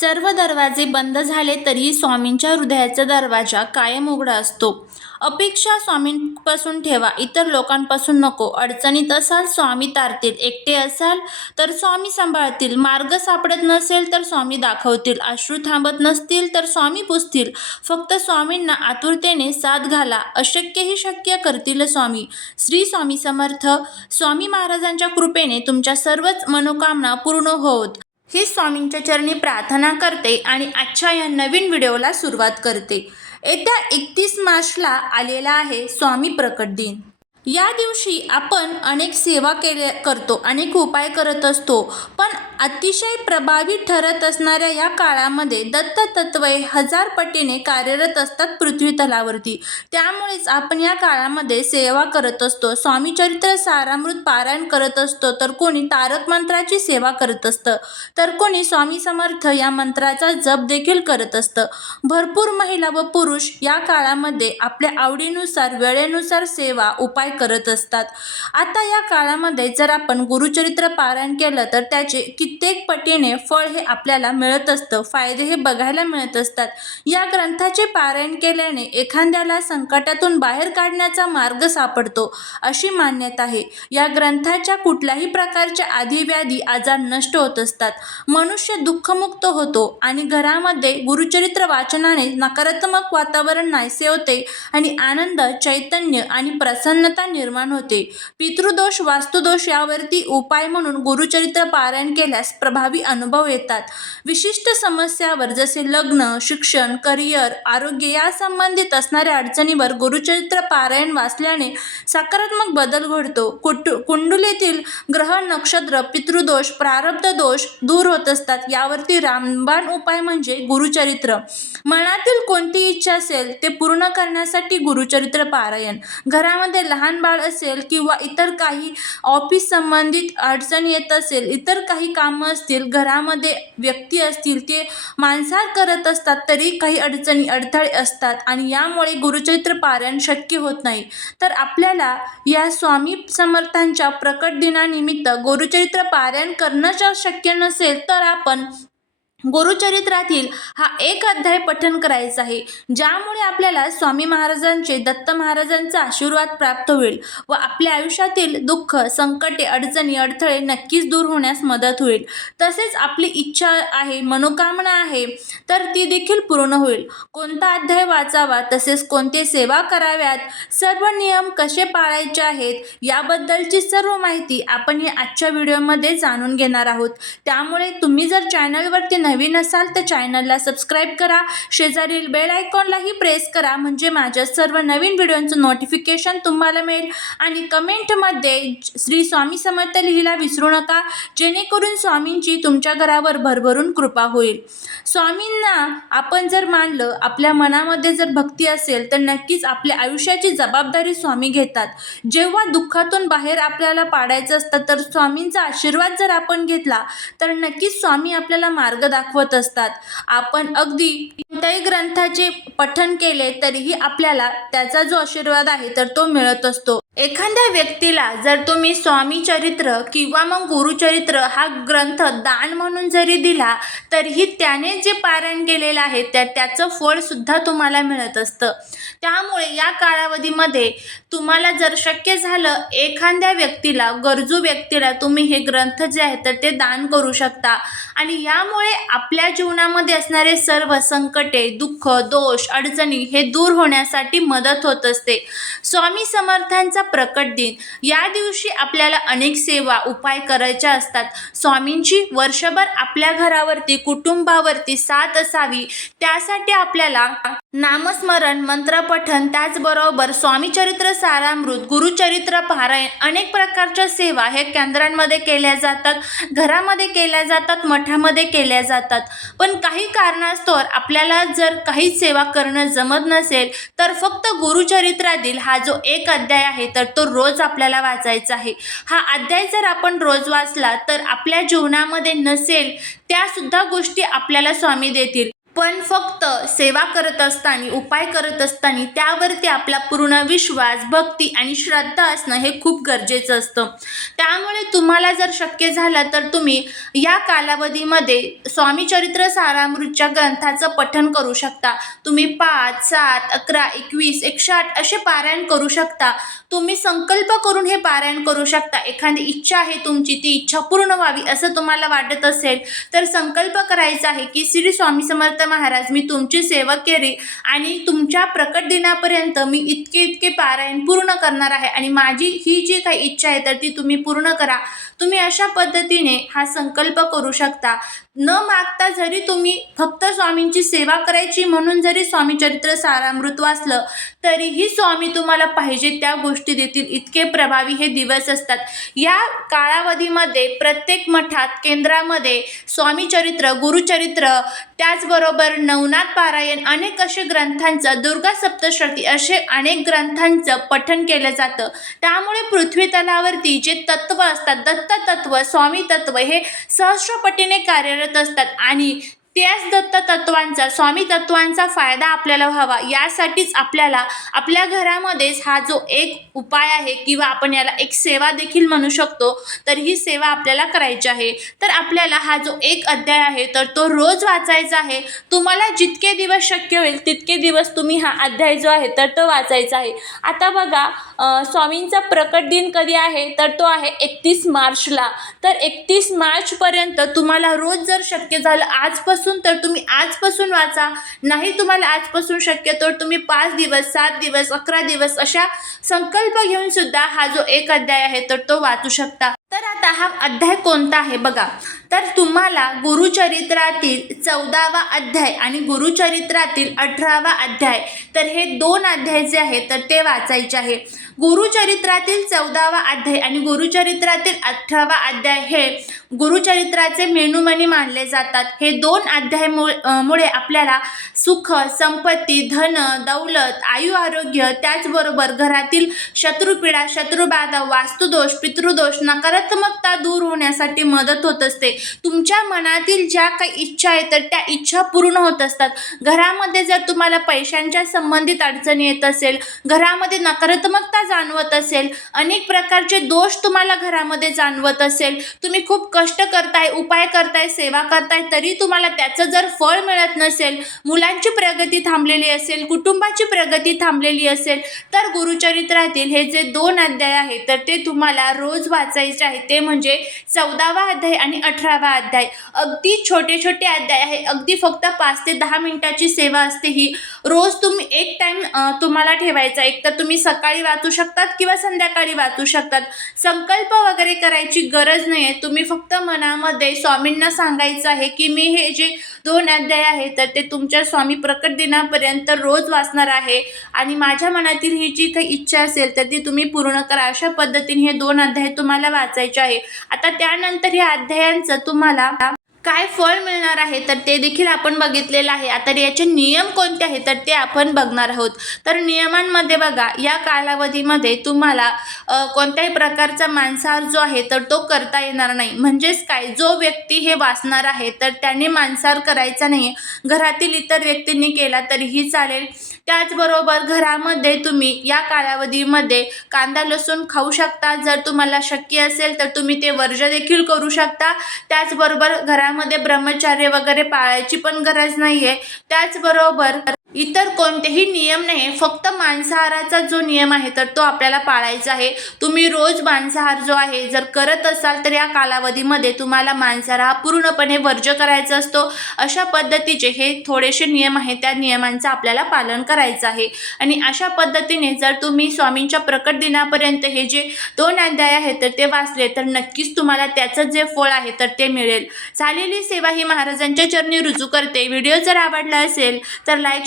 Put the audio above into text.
सर्व दरवाजे बंद झाले तरीही स्वामींच्या हृदयाचा दरवाजा कायम उघडा असतो. अपेक्षा स्वामींपासून ठेवा इतर लोकांपासून नको. अडचणीत असाल स्वामी तारतील. एकटे असाल तर स्वामी सांभाळतील. मार्ग सापडत नसेल तर स्वामी दाखवतील. अश्रू थांबत नसतील तर स्वामी पुसतील. फक्त स्वामींना आतुरतेने साथ घाला. अशक्यही शक्य करतील स्वामी. श्री स्वामी समर्थ. स्वामी महाराजांच्या कृपेने तुमच्या सर्वच मनोकामना पूर्ण होत. ही स्वामींच्या चरणी प्रार्थना करते आणि आजच्या या नवीन व्हिडिओला सुरुवात करते. येत्या एकतीस मार्चला आलेला आहे स्वामी प्रकट दिन. या दिवशी आपण अनेक सेवा केल्या करतो अनेक उपाय करत असतो पण अतिशय प्रभावी ठरत असणाऱ्या या काळामध्ये दत्त तत्वे हजार पटीने कार्यरत असतात पृथ्वी तलावरती त्यामुळेच आपण या काळामध्ये सेवा करत असतो स्वामी चरित्र सारामृत पारायण करत असतो तर कोणी तारक मंत्राची सेवा करत असतं तर कोणी स्वामी समर्थ या मंत्राचा जप देखील करत असतं. भरपूर महिला व पुरुष या काळामध्ये आपल्या आवडीनुसार वेळेनुसार सेवा उपाय करत असतात. आता या काळामध्ये जर आपण गुरुचरित्र पारायण केलं तर त्याचे कित्येक पटीने फळ हे आपल्याला मिळत असतं फायदे हे बघायला मिळत असतात. या ग्रंथाचे पारायण केल्याने एखाद्याला संकटातून बाहेर काढण्याचा मार्ग सापडतो अशी मान्यता आहे. या ग्रंथाच्या कुठल्याही प्रकारच्या आधीव्याधी आजार नष्ट होत असतात. मनुष्य दुःखमुक्त होतो आणि घरामध्ये गुरुचरित्र वाचनाने नकारात्मक वातावरण नाहीसे होते आणि आनंद चैतन्य आणि प्रसन्नता निर्माण होते. पितृदोष वास्तुदोष यावरती उपाय म्हणून गुरुचरित्र पारायण केल्यास प्रभावी अनुभव येतात. विशिष्ट समस्यावर जसे लग्न शिक्षण करिअर आरोग्य या संबंधित असणाऱ्या अडचणीवर गुरुचरित्र पारायण वाचल्याने सकारात्मक बदल घडतो. कुटु कुंडलीतील ग्रह नक्षत्र पितृदोष प्रारब्ध दोष दूर होत असतात. यावरती रामबाण उपाय म्हणजे गुरुचरित्र. मनातील कोणती इच्छा असेल ते पूर्ण करण्यासाठी गुरुचरित्र पारायण. घरामध्ये लहान बाळ असेल किंवा इतर काही ऑफिस संबंधित अडचण येत असेल इतर काही काम असतील घरामध्ये व्यक्ती असतील ते मांसाहार करत असतात तरी काही अडचणी अडथळे असतात आणि यामुळे गुरुचरित्र पारायण शक्य होत नाही. तर आपल्याला या स्वामी समर्थांच्या प्रकट दिनानिमित्त गुरुचरित्र पारायण करणंच शक्य नसेल तर आपण गुरुचरित्रातील हा एक अध्याय पठन करायचा आहे ज्यामुळे आपल्याला स्वामी महाराजांचे दत्त महाराजांचा आशीर्वाद प्राप्त होईल व आपल्या आयुष्यातील दुःख संकटे अडचणी अडथळे नक्कीच दूर होण्यास मदत होईल. तसेच आपली इच्छा आहे मनोकामना आहे तर ती देखील पूर्ण होईल. कोणता अध्याय वाचावा तसेच कोणते सेवा कराव्यात सर्व नियम कसे पाळायचे आहेत याबद्दलची सर्व माहिती आपण या आजच्या व्हिडिओमध्ये जाणून घेणार आहोत. त्यामुळे तुम्ही जर चॅनलवरती नवीन असाल तर चॅनलला सबस्क्राईब करा. शेजारील बेल आयकॉनलाही प्रेस करा. म्हणजे माझ्या सर्व नवीन व्हिडिओंचं नोटिफिकेशन तुम्हाला मिळेल. आणि कमेंटमध्ये श्री स्वामी समर्थ लिहिला विसरू नका. जेणेकरून स्वामींची तुमच्या घरावर भरभरून कृपा होईल. स्वामींना आपण जर मानलं आपल्या मनामध्ये जर भक्ती असेल तर नक्कीच आपल्या आयुष्याची जबाबदारी स्वामी घेतात. जेव्हा दुःखातून बाहेर आपल्याला पाडायचं असतं तर स्वामींचा आशीर्वाद जर आपण घेतला तर नक्कीच स्वामी आपल्याला मार्ग दाखवत असतात. आपण अगदी कोणत्याही ग्रंथाचे पठन केले तरीही आपल्याला त्याचा जो आशीर्वाद आहे तर तो मिळत असतो. एखाद्या व्यक्तीला जर तुम्ही स्वामी चरित्र किंवा मग गुरुचरित्र हा ग्रंथ दान म्हणून जरी दिला तरीही त्याने जे पारायण केलेलं आहे त्या त्याचं फळसुद्धा तुम्हाला मिळत असतं. त्यामुळे या कालावधीमध्ये तुम्हाला जर शक्य झालं एखाद्या व्यक्तीला गरजू व्यक्तीला तुम्ही हे ग्रंथ जे आहेत तर ते दान करू शकता. आणि यामुळे आपल्या जीवनामध्ये असणारे सर्व संकटे दुःख दोष अडचणी हे दूर होण्यासाठी मदत होत असते. स्वामी समर्थांचा प्रकट दिन. या दिवशी आपल्याला अनेक सेवा उपाय करायच्या असतात. स्वामींची वर्षभर आपल्या घरावरती कुटुंबावरती साथ असावी. त्यासाठी आपल्याला नामस्मरण मंत्रपठन त्याचबरोबर स्वामीचरित्र सारामृत गुरुचरित्र पारायण अनेक प्रकारच्या सेवा हे केंद्रांमध्ये केल्या जातात घरामध्ये केल्या जातात मठामध्ये केल्या जातात. पण काही कारणास्तव आपल्याला जर काही सेवा करणं जमत नसेल तर फक्त गुरुचरित्रातील हा जो एक अध्याय आहे तर तो रोज आपल्याला वाचायचा आहे. हा अध्याय जर आपण रोज वाचला तर आपल्या जीवनामध्ये नसेल त्यासुद्धा गोष्टी आपल्याला स्वामी देतील. पण फक्त सेवा करत असताना उपाय करत असताना त्यावरती आपला पूर्ण विश्वास भक्ती आणि श्रद्धा असणं हे खूप गरजेचं असतं. त्यामुळे तुम्हाला जर शक्य झालं तर तुम्ही या कालावधीमध्ये स्वामी चरित्र सारामृतच्या ग्रंथाचं पठण करू शकता. तुम्ही पाच सात अकरा एकवीस एकशे आठ असे पारायण करू शकता. तुम्ही संकल्प करून हे पारायण करू शकता. एखादी इच्छा आहे तुमची ती इच्छा पूर्ण व्हावी असं तुम्हाला वाटत असेल तर संकल्प करायचा आहे की श्री स्वामी समर्थ महाराज मी तुमची सेवा केली आणि तुमच्या प्रकट दिनापर्यंत मी इतके इतके पारायण पूर्ण करणार आहे आणि माझी ही जी काही इच्छा आहे तर ती तुम्ही पूर्ण करा. तुम्ही अशा पद्धतीने हा संकल्प करू शकता. न मागता जरी तुम्ही फक्त स्वामींची सेवा करायची म्हणून जरी स्वामी चरित्र सारामृत वाचलं तरीही स्वामी तुम्हाला पाहिजे त्या गोष्टी देतील. इतके प्रभावी हे दिवस असतात. या कालावधीमध्ये प्रत्येक मठात केंद्रामध्ये स्वामी चरित्र गुरुचरित्र त्याचबरोबर नवनाथ पारायण अनेक असे ग्रंथांचं दुर्गा सप्तशती असे अनेक ग्रंथांचं पठण केलं जातं. त्यामुळे पृथ्वी तलावरती जे तत्व असतात दत्त तत्व स्वामी तत्व हे सहस्रपटीने कार्य कार्यरत असतात. आणि त्याच दत्त तत्वांचा स्वामी तत्वांचा फायदा आपल्याला व्हावा यासाठीच आपल्याला आपल्या घरामध्येच हा जो एक उपाय आहे किंवा आपण याला एक सेवा देखील म्हणू शकतो तर ही सेवा आपल्याला करायची आहे. तर आपल्याला हा जो एक अध्याय आहे तर तो रोज वाचायचा आहे. तुम्हाला जितके दिवस शक्य होईल तितके दिवस तुम्ही हा अध्याय जो आहे तर तो वाचायचा आहे. आता बघा स्वामींचा प्रकट दिन कधी आहे? तर तो आहे एकतीस मार्चला. तर एकतीस मार्चपर्यंत तुम्हाला रोज जर शक्य झालं आजपासून तर तुम्ही आजपासून वाचा. नाही तुम्हाला आजपासून शक्य तर तुम्ही पाच दिवस सात दिवस अकरा दिवस अशा संकल्प घेऊन सुद्धा हा जो एक अध्याय आहे तर तो वाचू शकता. तर आता हा अध्याय कोणता आहे? बघा. तर तुम्हाला गुरुचरित्रातील चौदावा अध्याय आणि गुरुचरित्रातील अठरावा अध्याय तर हे दोन अध्याय जे आहेत तर ते वाचायचे आहे. गुरुचरित्रातील चौदावा अध्याय आणि गुरुचरित्रातील अठरावा अध्याय हे गुरुचरित्राचे मेनूमनी मानले जातात. हे दोन अध्याय मु- मुळे आपल्याला सुख संपत्ती धन दौलत आयु आरोग्य त्याचबरोबर घरातील शत्रुपीडा शत्रुबाधा वास्तुदोष पितृदोष नकारात्मकता दूर होण्यासाठी मदत होत असते. तुमच्या मनातील ज्या काही इच्छा आहेत तर त्या इच्छा पूर्ण होत असतात. घरामध्ये जर तुम्हाला पैशांच्या संबंधित अडचणी येत असेल घरामध्ये नकारात्मकता जाणवत असेल अनेक प्रकारचे दोष तुम्हाला घरामध्ये जाणवत असेल तुम्ही खूप कष्ट करताय उपाय करताय सेवा करताय तरी तुम्हाला त्याचं जर फळ मिळत नसेल मुलांची प्रगती थांबलेली असेल कुटुंबाची प्रगती थांबलेली असेल तर गुरुचरित्रातील हे जे दोन अध्याय आहेत तर ते तुम्हाला रोज वाचायचे आहे. ते म्हणजे चौदावा अध्याय आणि अठरा अठरावा अध्याय. अगदी छोटे छोटे अध्याय आहे. अगदी फक्त पाच ते दहा मिनिटाची सेवा असते ही. रोज तुम्ही एक टाईम तुम्हाला ठेवायचा. एक तर तुम्ही सकाळी वाचू शकतात किंवा संध्याकाळी वाचू शकतात. संकल्प वगैरे करायची गरज नाही आहे तुम्ही फक्त मनामध्ये स्वामींना सांगायचं आहे की मी हे जे दोन अध्याय आहेत तर ते तुमच्या स्वामी प्रकट दिनापर्यंत रोज वाचणार आहे. आणि माझ्या मनातील ही जी काही इच्छा असेल तर ती तुम्ही पूर्ण करा. अशा पद्धतीने हे दोन अध्याय तुम्हाला वाचायचे आहे. आता त्यानंतर या अध्यायांचं तुम्हाला काय फळ मिळणार आहे तर ते देखील आपण बघितलेलं आहे. आता याचे नियम कोणते आहेत तर ते आपण बघणार आहोत. तर नियमांमध्ये बघा या कालावधीमध्ये तुम्हाला कोणत्याही प्रकारचा मांसाहार जो आहे तर तो करता येणार नाही. म्हणजेच काय? जो व्यक्ती हे वाचणार आहे तर त्याने मांसाहार करायचा नाही. घरातील इतर व्यक्तींनी केला तरीही चालेल. त्याचबरोबर घरामध्ये तुम्ही या कालावधीमध्ये कांदा लसूण खाऊ शकता. जर तुम्हाला शक्य असेल तर तुम्ही ते वर्ज देखील करू शकता. त्याचबरोबर काळामध्ये ब्रह्मचार्य वगैरे पाळायची पण गरज नाही आहे त्याचबरोबर इतर कोणतेही नियम नाही फक्त मांसाहाराचा जो नियम आहे तर तो आपल्याला पाळायचा आहे. तुम्ही रोज मांसाहार जो आहे जर करत असाल तर या कालावधीमध्ये तुम्हाला मांसाहार हा पूर्णपणे वर्ज्य करायचा असतो. अशा पद्धतीचे हे थोडेसे नियम आहेत त्या नियमांचं आपल्याला पालन करायचं आहे. आणि अशा पद्धतीने जर तुम्ही स्वामींच्या प्रकट दिनापर्यंत हे जे दोन अध्याय आहेत तर ते वाचले तर नक्कीच तुम्हाला त्याचं जे फळ आहे तर ते मिळेल. झालेली सेवा ही महाराजांच्या चरणी रुजू करते. व्हिडिओ जर आवडला असेल तर लाईक